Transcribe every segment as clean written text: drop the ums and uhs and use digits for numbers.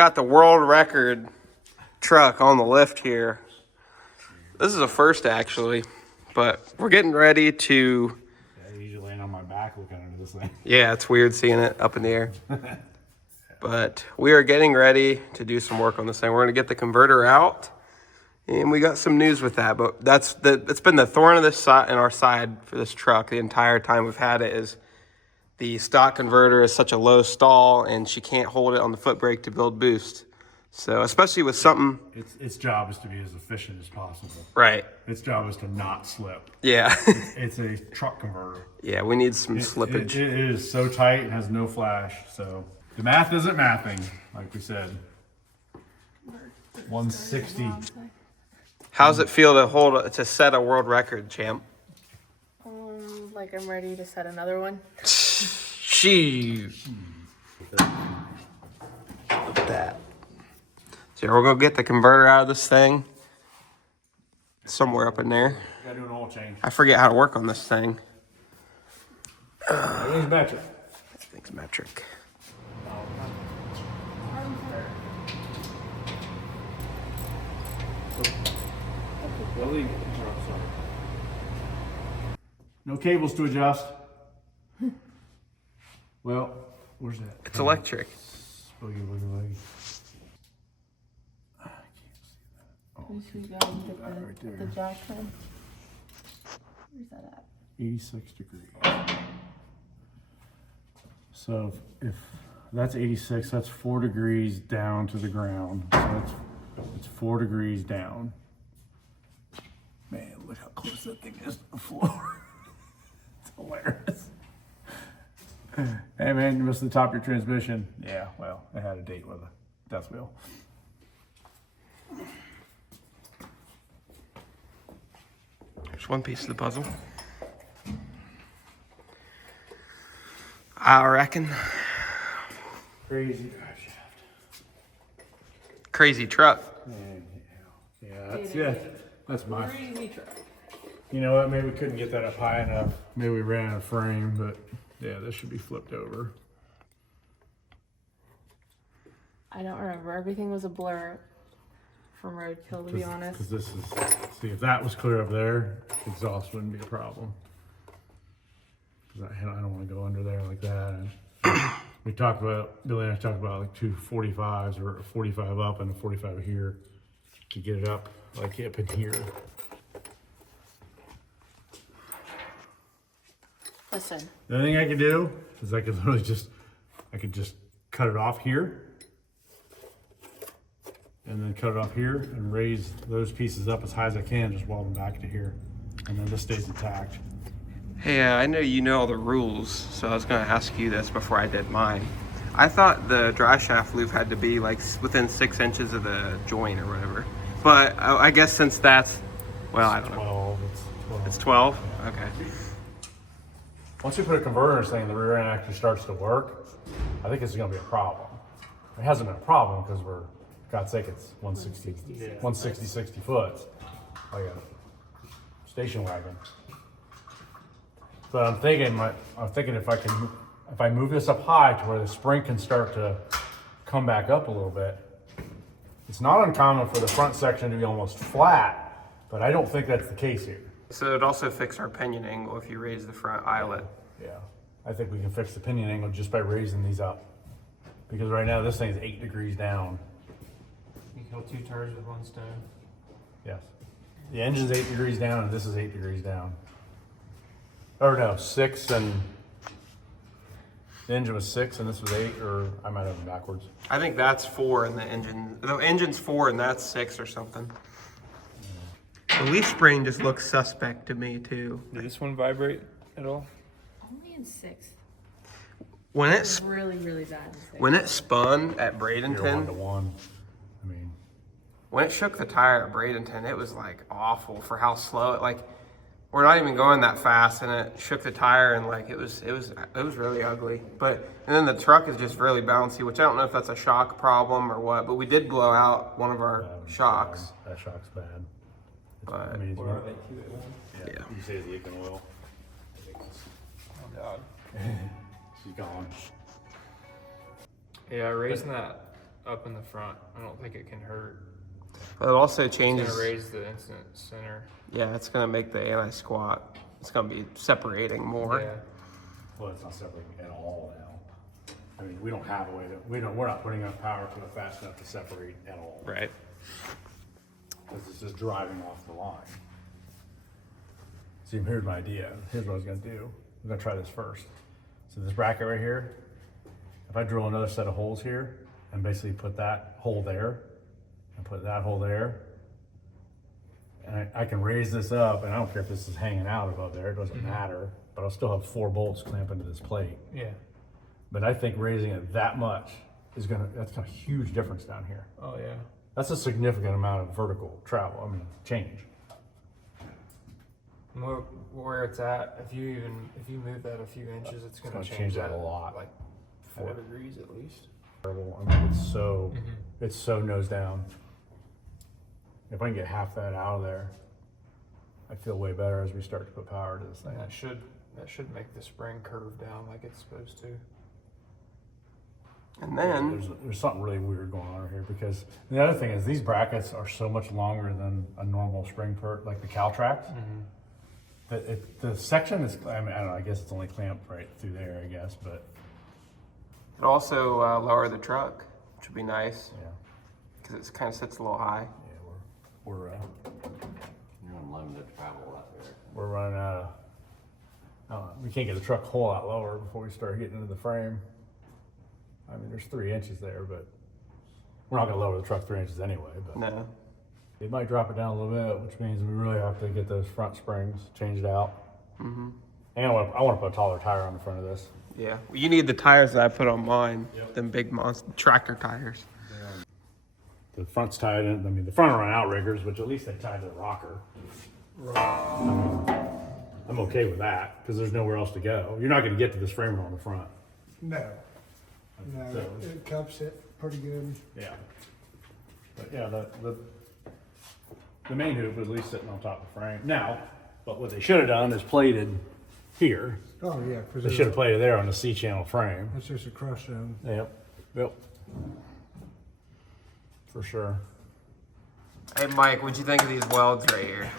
got the world record truck on the lift here. This is a first actually, but we're getting ready to. Yeah, I usually laying on my back looking under this thing. Yeah, it's weird seeing it up in the air. But we are getting ready to do some work on this thing. We're gonna get the converter out, and we got some news with that. But it's been the thorn of this in our side for this truck the entire time we've had it. Is the stock converter is such a low stall, and she can't hold it on the foot brake to build boost. So especially with something, Its job is to be as efficient as possible. right? Its job is to not slip. Yeah. It's a truck converter. Yeah, we need some slippage. It is so tight and has no flash. So the math isn't mathing, like we said. 160. How's it feel to set a world record, champ? Like I'm ready to set another one. Shoot. Look at that. So we're gonna get the converter out of this thing. Somewhere up in there. Gotta do an oil change. I forget how to work on this thing. Everything's metric. This thing's metric. No cables to adjust. Well, where's that? It's electric. Boogie, boogie, boogie. We should go and get Right there. the jack then. Where's that at? 86 degrees. So if that's 86, that's 4 degrees down to the ground. So it's 4 degrees down. Man, look how close that thing is to the floor. It's hilarious. Hey man, you missed the top of your transmission. Yeah, well, it had a date with a death wheel. There's one piece of the puzzle. I reckon. Crazy drive shaft. Crazy truck. Yeah, that's my. Crazy truck. You know what? Maybe we couldn't get that up high enough. Maybe we ran out of frame, but yeah, this should be flipped over. I don't remember. Everything was a blur from roadkill, to be honest. Because this is, see, if that was clear up there, exhaust wouldn't be a problem. Because I don't want to go under there like that. And we talked about, Billy and I talked about like 2 45s or a 45 up and a 45 here to get it up like up in here. Listen. The only thing I could do is I could literally I could just cut it off here and then cut it off here and raise those pieces up as high as I can, just weld them back to here. And then this stays intact. Hey, I know you know all the rules, so I was gonna ask you this before I did mine. I thought the dry shaft loop had to be like within 6 inches of the joint or whatever. But I guess since that's, well, I don't know. 12, It's 12? Okay. Once you put a converter in this thing and the rear end actually starts to work, I think it's gonna be a problem. It hasn't been a problem because we're, God's sake, it's 160, 60 foot, like a station wagon. But I'm thinking if I move this up high to where the spring can start to come back up a little bit, it's not uncommon for the front section to be almost flat, but I don't think that's the case here. So it'd also fix our pinion angle if you raise the front eyelet. Yeah, I think we can fix the pinion angle just by raising these up. Because right now this thing's 8 degrees down. You kill 2 turds with 1 stone. Yes. The engine's 8 degrees down and this is 8 degrees down. Or no, 6 and the engine was 6 and this was 8, or I might have them backwards. I think that's 4 in the engine. The engine's 4 and that's 6 or something. The leaf spring just looks suspect to me too. Did this one vibrate at all? Only in 6th. When It was it really, really bad in 6th. when it spun at You're 1 to Bradenton, 1. I mean, when it shook the tire at Bradenton, it was like awful for how slow it, like, we're not even going that fast and it shook the tire and like it was really ugly. But and then the truck is just really bouncy, which I don't know if that's a shock problem or what, but we did blow out one of our shocks. that shock's bad. But I mean, it's yeah. You say it's leaking oil. Oh god. She's gone. Yeah, raising that up in the front. I don't think it can hurt. But it also It's changes. gonna raise the incident center. Yeah, it's gonna make the anti-squat. It's gonna be separating more. Yeah. Well, it's not separating at all now. I mean, we don't have a way to, we're not putting enough power to it fast enough to separate at all. Right. Because it's just driving off the line. See, here's my idea. Here's what I was gonna do. I'm gonna try this first. So this bracket right here, if I drill another set of holes here and basically put that hole there and put that hole there, and I can raise this up, and I don't care if this is hanging out above there, it doesn't matter, but I'll still have 4 bolts clamped into this plate. Yeah. But I think raising it that much is that's a huge difference down here. Oh yeah. That's a significant amount of vertical travel, I mean, change. Where it's at, if you move that a few inches, it's gonna gonna change change that that a lot. like 4 degrees at least. Terrible. I mean, it's so nose down. If I can get half that out of there, I feel way better as we start to put power to this thing. And that should make the spring curve down like it's supposed to. And then There's something really weird going on here, because the other thing is these brackets are so much longer than a normal spring pert, like the Caltrax. The section is, I mean, I don't know, I guess it's only clamped right through there, I guess, but it also lower the truck, which would be nice yeah, because it kind of sits a little high. we're You're unlimited travel out there. we're running out of, we can't get the truck a whole lot lower before we start getting into the frame. I mean, there's 3 inches there, but we're not gonna lower the truck 3 inches anyway, but No. it might drop it down a little bit, which means we really have to get those front springs changed out. And I want to put a taller tire on the front of this. Yeah. You need the tires that I put on mine. Them big monster tractor tires. The front's tied in. I mean, the front are on outriggers, which at least they tied to the rocker. I mean, I'm okay with that because there's nowhere else to go. You're not going to get to this framer on the front. No. No, So- it cups it pretty good. Yeah. But yeah, the main hoop was at least sitting on top of the frame. Now, but what they should have done is plated here. Oh, yeah, because They should have plated there on the C-channel frame. it's just a crush zone. Yep. For sure. Hey, Mike, what'd you think of these welds right here?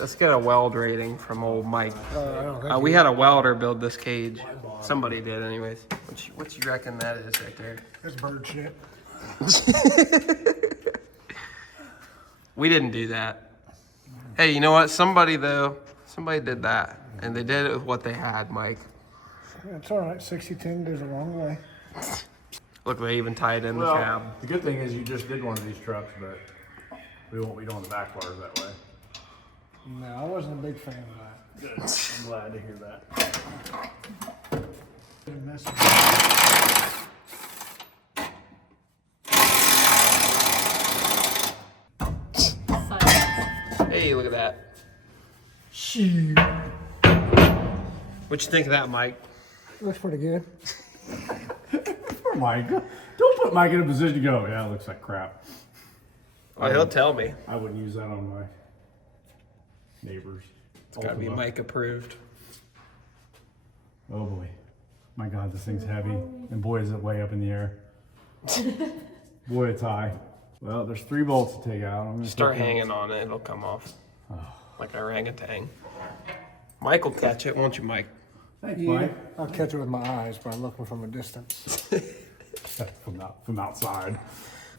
Let's get a weld rating from old Mike. I don't think We had a welder build this cage. Somebody did, anyways. What you reckon that is right there? it's bird shit. We didn't do that. Hey, you know what? Somebody did that, and they did it with what they had, Mike. It's all right. 60-10 goes a long way. Look, they even tied in the cab. The good thing is you just did one of these trucks, but we won't be doing the back bars that way. No, I wasn't a big fan of that. Good. I'm glad to hear that. Didn't mess with it. Hey, look at that. Shoot. What you think of that, Mike? Looks pretty good. Poor Mike. Don't put Mike in a position to go, yeah, it looks like crap. Oh, he'll tell me. I wouldn't use that on my neighbors. It's gotta be Mike approved. Oh boy. My God, this thing's heavy. And boy, is it way up in the air. Boy, it's high. Well, there's 3 bolts to take out. I'm gonna Start take out- hanging on it, it'll come off. Like an orangutan. Mike will catch it, won't you, Mike? Thanks, Mike. I'll catch it with my eyes by looking from a distance. From outside.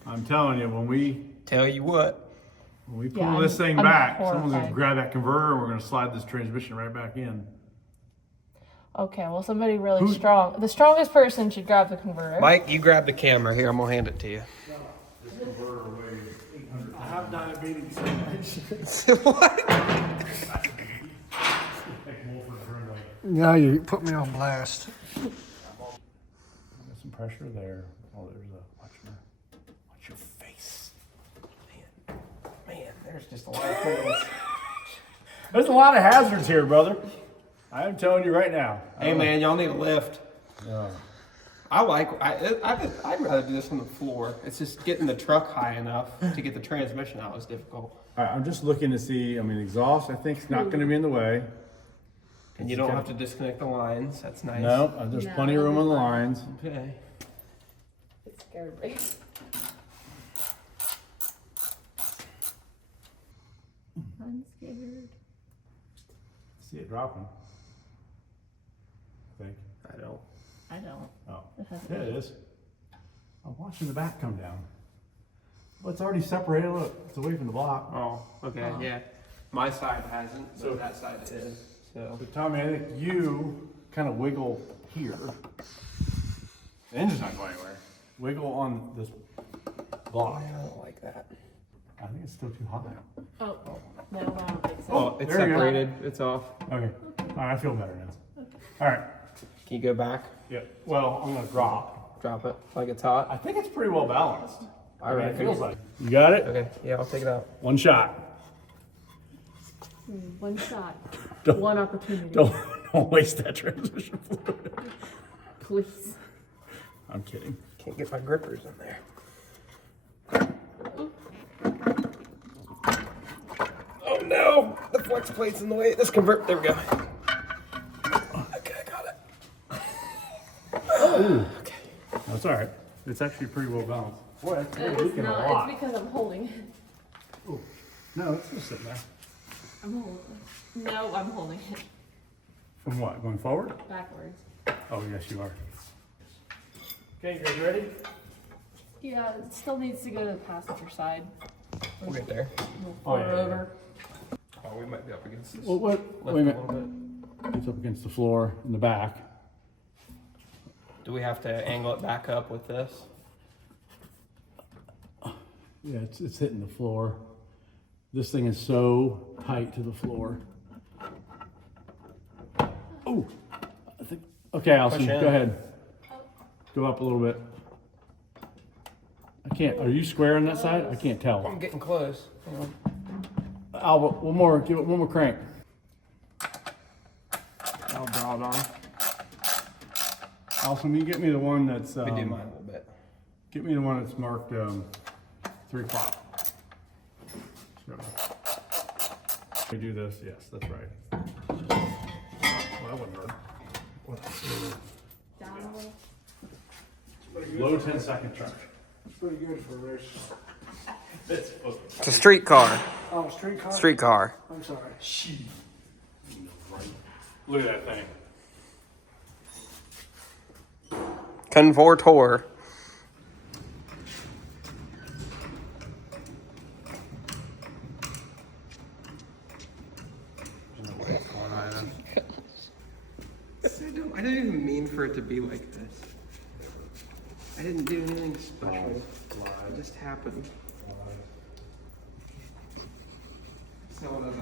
I'm telling you, when we Tell you what. pull Yeah, this thing I'm back, someone's gonna horrified. grab that converter and we're gonna slide this transmission right back in. Okay, well, somebody really strong. The strongest person should grab the converter. Mike, you grab the camera. Here, I'm gonna hand it to you. This converter weighs 800 I have diabetes. What? Now you put me on blast. Got some pressure there. Oh, there's a watch your face. Man, there's just a lot of things. There's a lot of hazards here, brother. I am telling you right now. Hey, man, y'all need a lift. Yeah. I'd rather do this on the floor. It's just getting the truck high enough to get the transmission out is difficult. All right, I'm just looking to see. I mean, exhaust I think is not going to be in the way. And you don't have to disconnect the lines. That's nice. No, there's No, plenty of room on the fine. lines. Okay. It scared me. I'm scared. See it dropping. I think. I don't. I don't. Oh, It hasn't. yeah, it is. I'm watching the back come down. Well, it's already separated. Look, it's away from the block. Oh, okay, Oh. yeah. My side hasn't, but So- that side is. So So Tommy, I think you kind of wiggle here. The engine's not going anywhere. Wiggle on this block. I don't like that. I think it's still too high. Oh, no, I don't think so. Oh, it's there you go. separated. It's off. Okay. All right, I feel better now. All right. Can you go back? Yeah. Well, I'm gonna drop. Drop it like it's hot. I think it's pretty well balanced. I It reckon. feels like. You got it? Okay, yeah, I'll take it out. One shot. One shot. Don't- One opportunity. Don't waste that transmission fluid. Please. I'm kidding. Can't get my grippers in there. Oh no! The flex plate's in the way. Let's convert. There we go. Okay, I got it. Okay. That's all right. It's actually pretty well balanced. Boy, that's It's leaking a not. lot. It's because I'm holding it. Ooh. No, it's just sitting there. I'm holding it. No, I'm holding it From what? Going forward? backwards. Oh, yes, you are. Okay, you guys ready? Yeah, it still needs to go to the passenger side. We'll get there. We'll Oh, far yeah, yeah, over. Oh, we might be up against this. Well, what? Lift Wait a minute. little bit. It's up against the floor in the back. Do we have to angle it back up with this? Yeah, it's hitting the floor. This thing is so tight to the floor. Oh, I think. Okay, Allison, Push in. go ahead. Go up a little bit. I can't. Are you square on that side? I can't tell. I'm getting close. Hang on. Alba, one more. Give it one more crank. I'll draw it on. Allison, will you get me the one that's? We do mine a little bit. Get me the one that's marked 3 o'clock. Sure. We do this. Yes, that's right. Well, that wouldn't work. Down a little. Low 10-second charge. It's pretty good for a race. It's a street car. Oh, street car? Street car. I'm sorry. Look at that thing. Convortor. I didn't even mean for it to be like this. I didn't do anything special. It just happened.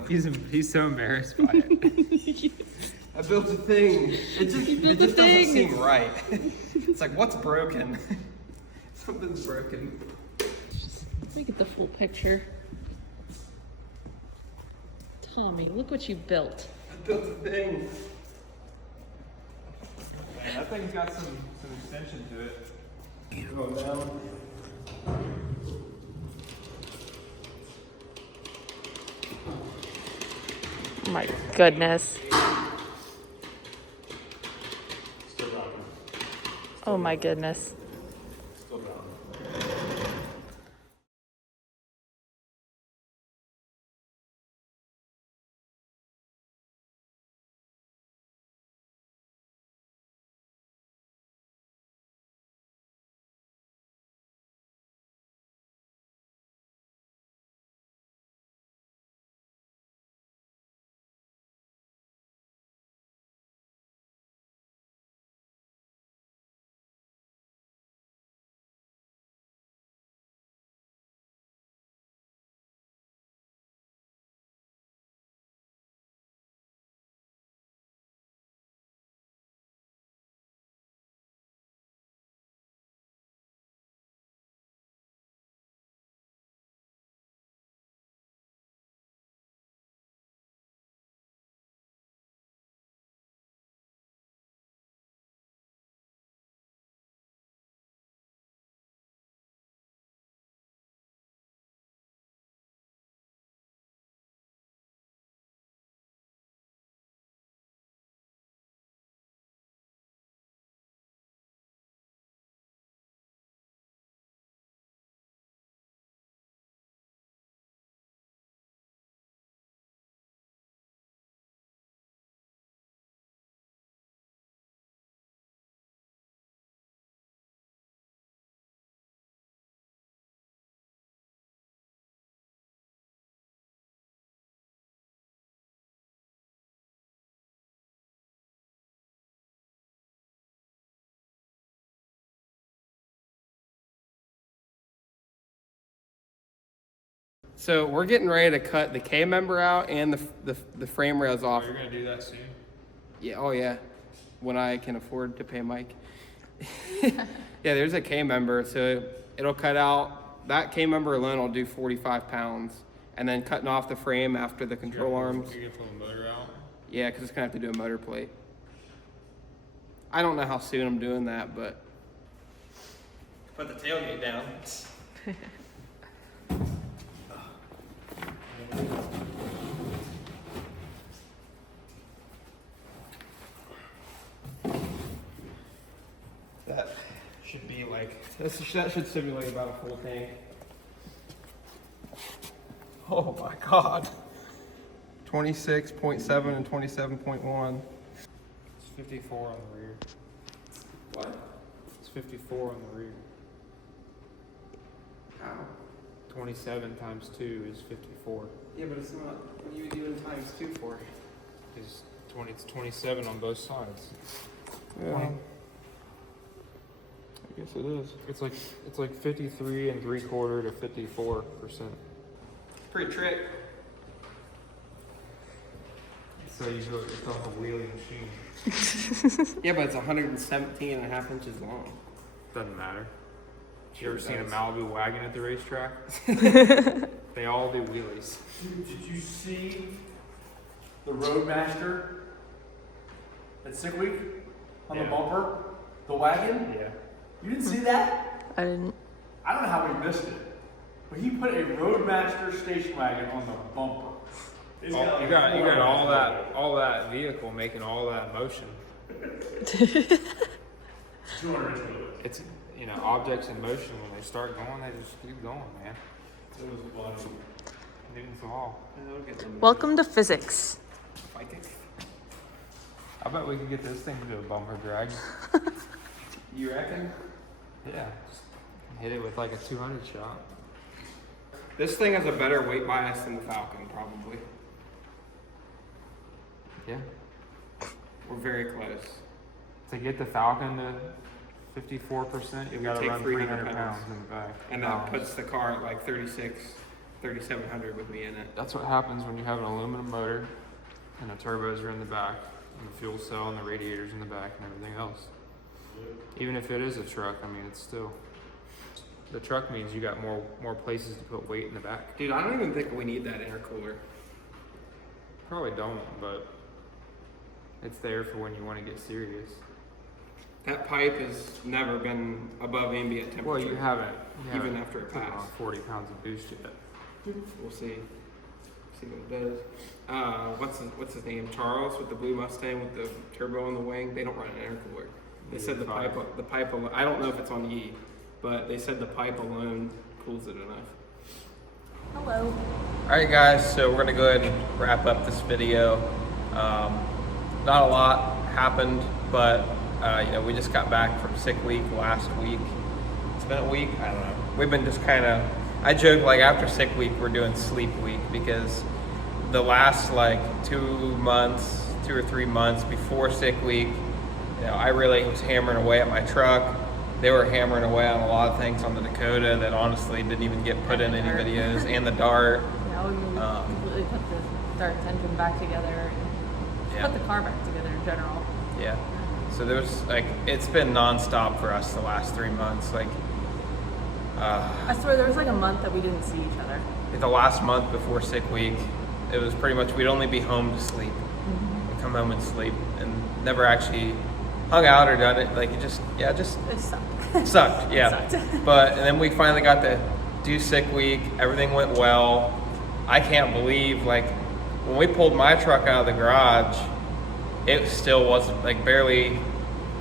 He's so embarrassed by it. I built a thing. It just doesn't seem right. It's like, what's broken? Something's broken. Let me get the full picture. Tommy, look what you built. I built a thing. Man, that thing's got some extension to it. Going down. My goodness. Oh my goodness. So we're getting ready to cut the K member out and the frame rails off. You're gonna do that soon? Yeah, oh yeah, when I can afford to pay Mike. Yeah, there's a K member, so it'll cut out, that K member alone will do 45 pounds. And then cutting off the frame after the control arms. You're gonna pull the motor out? Yeah, because it's gonna have to do a motor plate. I don't know how soon I'm doing that, but. Put the tailgate down. That should be like, that should simulate about a full tank. Oh my God. 26.7 and 27.1. It's 54 on the rear. What? It's 54 on the rear. How? 27 times 2 is 54. Yeah, but it's not, what are you doing times 2 for? It's 27 on both sides. Yeah. I guess it is. It's like 53 and 3/4 to 54%. Pretty trick. So you built yourself a wheelie machine. Yeah, but it's 117 and a half inches long. Doesn't matter. You Sure ever seen a does. Malibu wagon at the racetrack? They all do wheelies. Did you see the Roadmaster at Sick Week on the Yeah. bumper? The wagon? Yeah. You didn't see that? I didn't. I don't know how we missed it. But he put a Roadmaster station wagon on the bumper. It's You like got 400 all that vehicle making all that motion. 200 inch wheels. It's objects in motion when they start going, they just keep going, man. It was funny. Newton's law. Welcome to physics. I bet we could get this thing to do a bumper drag. You reckon? Yeah. Just hit it with like a 200 shot. This thing has a better weight bias than the Falcon, probably. Yeah. We're very close. To get the Falcon to 54%, It you would gotta take run 300 300 pounds. pounds in the back. And that puts the car at like 3,700 with me in it. That's what happens when you have an aluminum motor and the turbos are in the back and the fuel cell and the radiators in the back and everything else. Even if it is a truck, I mean, it's still, the truck means you got more places to put weight in the back. Dude, I don't even think we need that intercooler. Probably don't, but it's there for when you want to get serious. That pipe has never been above ambient temperature. Well, you haven't Even after it put on passed. 40 pounds of boost yet. We'll see. See what it does. What's his name? Charles with the blue Mustang with the turbo on the wing. They don't run an intercooler. They said the pipe. I don't know if it's on E, but they said the pipe alone cools it enough. Hello. All right, guys. So we're gonna go ahead and wrap up this video. Not a lot happened, but we just got back from sick week last week. It's been a week. I don't know. We've been just kind of. I joke like after sick week we're doing sleep week because the last like 2 or 3 months before sick week, I really was hammering away at my truck. They were hammering away on a lot of things on the Dakota that honestly didn't even get put in any videos, and the Dart. Yeah, we completely put the Dart's engine back together and Yeah. put the car back together in general. Yeah. So there's like, it's been nonstop for us the last 3 months. Like, I swear there was like a month that we didn't see each other. the last month before sick week, it was pretty much, we'd only be home to sleep. We'd come home and sleep and never actually hung out or done it. Like it just It sucked. sucked. Yeah. It sucked. But, and then we finally got to do sick week. Everything went well. I can't believe, like, when we pulled my truck out of the garage, it still wasn't, like, barely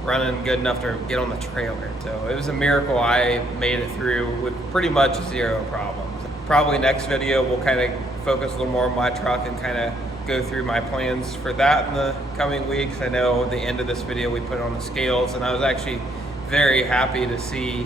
running good enough to get on the trailer. So it was a miracle I made it through with pretty much 0 problems. Probably next video we'll kind of focus a little more on my truck and kind of go through my plans for that in the coming weeks. I know at the end of this video we put it on the scales, and I was actually very happy to see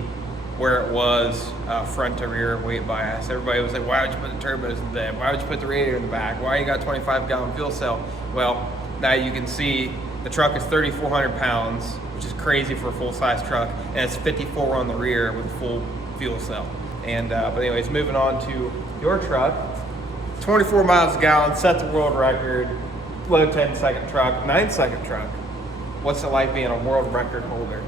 where it was front to rear weight bias. Everybody was like, why would you put the turbos in the bed? Why would you put the radiator in the back? Why you got 25-gallon fuel cell? Well, now you can see the truck is 3,400 pounds, which is crazy for a full-size truck, and it's 54 on the rear with a full fuel cell. And but anyways, moving on to your truck, 24 miles a gallon, set the world record, low 10-second truck, 9-second truck. What's it like being a world record holder?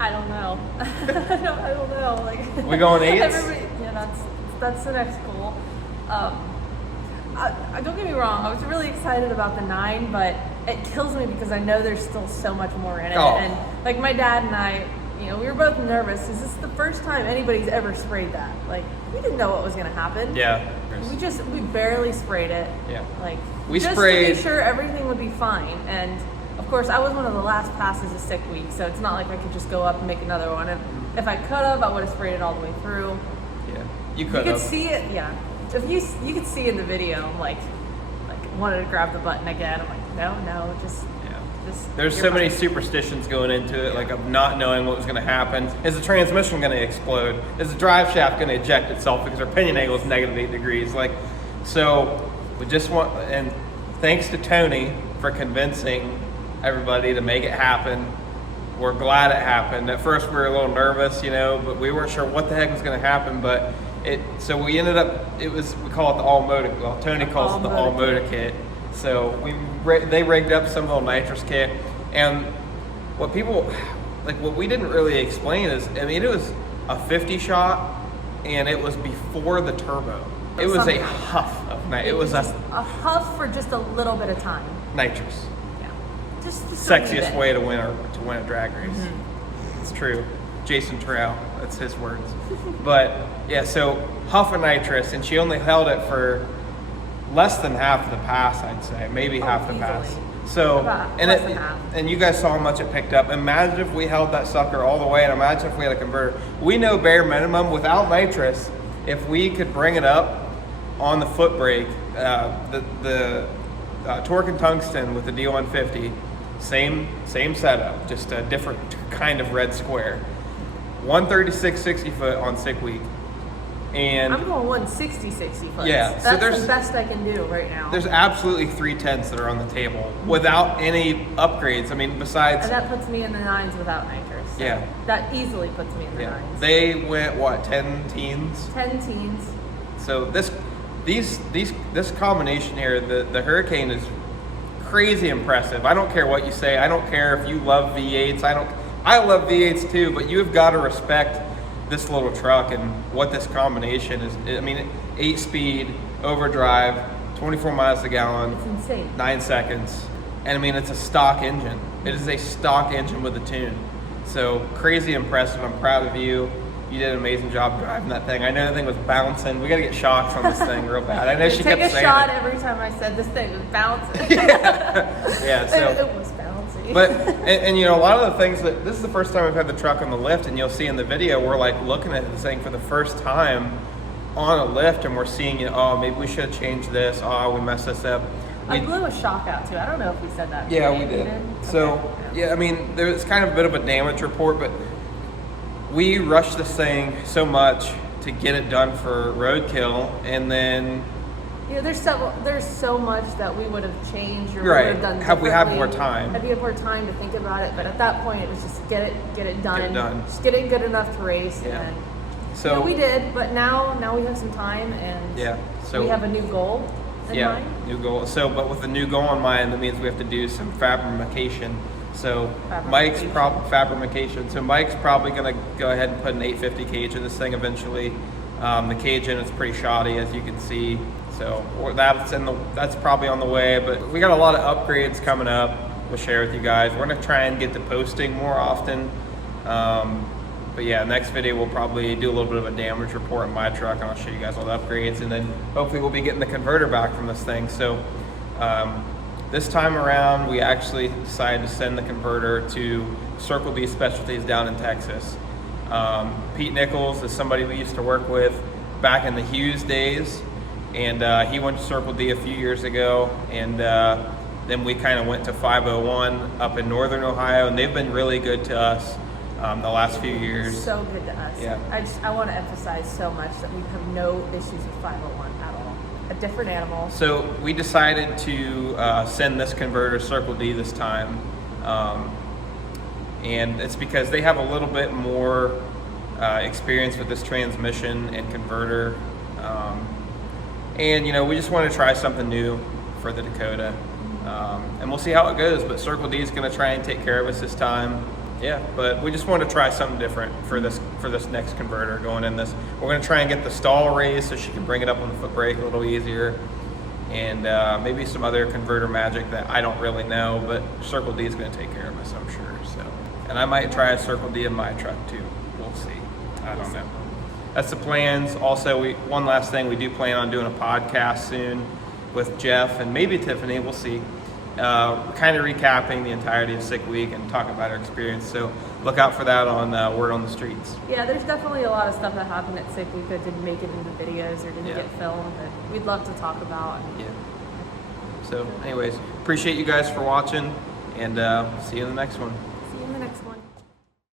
I don't know. I don't know. Like We going 8s? Yeah, that's the next goal. Don't get me wrong. I was really excited about the 9, but it kills me because I know there's still so much more in it. Oh. And like my dad and I, you know, we were both nervous. Is this the first time anybody's ever sprayed that? Like, we didn't know what was going to happen. Yeah. We barely sprayed it. Yeah. Like, We just sprayed- to be sure everything would be fine. And of course, I was one of the last passes of sick week, so it's not like I could just go up and make another one. And if I could have, I would have sprayed it all the way through. Yeah. You You could could have. see it, yeah. If you could see in the video, I'm like wanted to grab the button again. I'm like, no, just. There's you're so many fine. superstitions going into it, like of not knowing what was going to happen. Is the transmission going to explode? Is the drive shaft going to eject itself because our pinion angle is -8 degrees? Like, so we just want, and thanks to Tony for convincing everybody to make it happen. We're glad it happened. At first we were a little nervous, you know, but we weren't sure what the heck was going to happen. But so we ended up, we call it the all motor. Well, Tony calls it the all motor kit. So they rigged up some little nitrous kit, and what we didn't really explain is, I mean, it was a 50 shot, and it was before the turbo. It was a huff of nitrous. It was a huff for just a little bit of time. nitrous. Yeah, just the Sexiest way to win a drag race. Mm-hmm. It's true. Jason Terrell, that's his words. But yeah, so huff of nitrous, and she only held it for less than half the pass, I'd say, maybe half the pass. Easily. So, About and less than half. and you guys saw how much it picked up. Imagine if we held that sucker all the way, and imagine if we had a converter. We know bare minimum without nitrous, if we could bring it up on the foot brake, the torque and tungsten with the D150, same setup, just a different kind of red square. 136 60 foot on sick week. And I'm going 160 60 foot. Yeah, so that's there's- the best I can do right now. there's absolutely 310s that are on the table without any upgrades. I mean, besides, And that puts me in the 9s without nitrous. So Yeah. That easily puts me in the yeah, 9s. they went what, 10 teens? 10 teens. So this combination here, the Hurricane is crazy impressive. I don't care what you say. I don't care if you love V8s. I love V8s too, but you've got to respect this little truck and what this combination is. I mean, 8-speed, overdrive, 24 miles a gallon, It's insane. 9 seconds. And I mean, it's a stock engine. It is a stock engine with a tune. So crazy impressive. I'm proud of you. You did an amazing job driving that thing. I know the thing was bouncing. We got to get shocks on this thing real bad. I know she Take kept a saying shot it. every time I said this thing was bouncing. Yeah, so. it was bouncy. But, and you know, a lot of the things this is the first time we've had the truck on the lift, and you'll see in the video, we're like looking at this thing for the first time on a lift, and we're seeing, you know, oh, maybe we should have changed this. Oh, we messed this up. I blew a shock out too. I don't know if we said that. Yeah, Maybe we did. Okay. So, yeah, I mean, there's kind of a bit of a damage report, but we rushed this thing so much to get it done for roadkill, and then You know, there's so much that we would have changed or Right. would have done Had we had differently. more time. Had we had more time to think about it, but at that point it was just get it done. Get it done. Just get it good enough to race. Yeah. And so you know, we did, but now we have some time and Yeah, so- we have a new goal in yeah, mind. new goal. So, but with the new goal in mind, that means we have to do some fabrication. So Mike's fabrication. So Mike's probably going to go ahead and put an 850 cage in this thing eventually. The cage in it's pretty shoddy, as you can see. So that's probably on the way. But we got a lot of upgrades coming up. We'll share with you guys. We're going to try and get to posting more often. But yeah, next video we'll probably do a little bit of a damage report on my truck, and I'll show you guys all the upgrades, and then hopefully we'll be getting the converter back from this thing. So this time around, we actually decided to send the converter to Circle D Specialties down in Texas. Pete Nichols is somebody we used to work with back in the Hughes days, and he went to Circle D a few years ago, and then we kind of went to 501 up in Northern Ohio, and they've been really good to us the last few years. So good to us. Yeah. I want to emphasize so much that we have no issues with 501 at all. A different animal. So we decided to send this converter to Circle D this time, and it's because they have a little bit more experience with this transmission and converter. And, you know, we just want to try something new for the Dakota. And we'll see how it goes, but Circle D is going to try and take care of us this time. Yeah, but we just want to try something different for this next converter going in this. We're going to try and get the stall raised so she can bring it up on the foot brake a little easier. And maybe some other converter magic that I don't really know, but Circle D is going to take care of us, I'm sure. So, and I might try a Circle D in my truck too. We'll see. I don't know. That's the plans. Also, one last thing, we do plan on doing a podcast soon with Jeff and maybe Tiffany. We'll see. Kind of recapping the entirety of Sick Week and talking about our experience. So look out for that on Word on the Streets. Yeah, there's definitely a lot of stuff that happened at Sick Week that didn't make it into videos or didn't get filmed that we'd love to talk about. Yeah. So anyways, appreciate you guys for watching, and see you in the next one.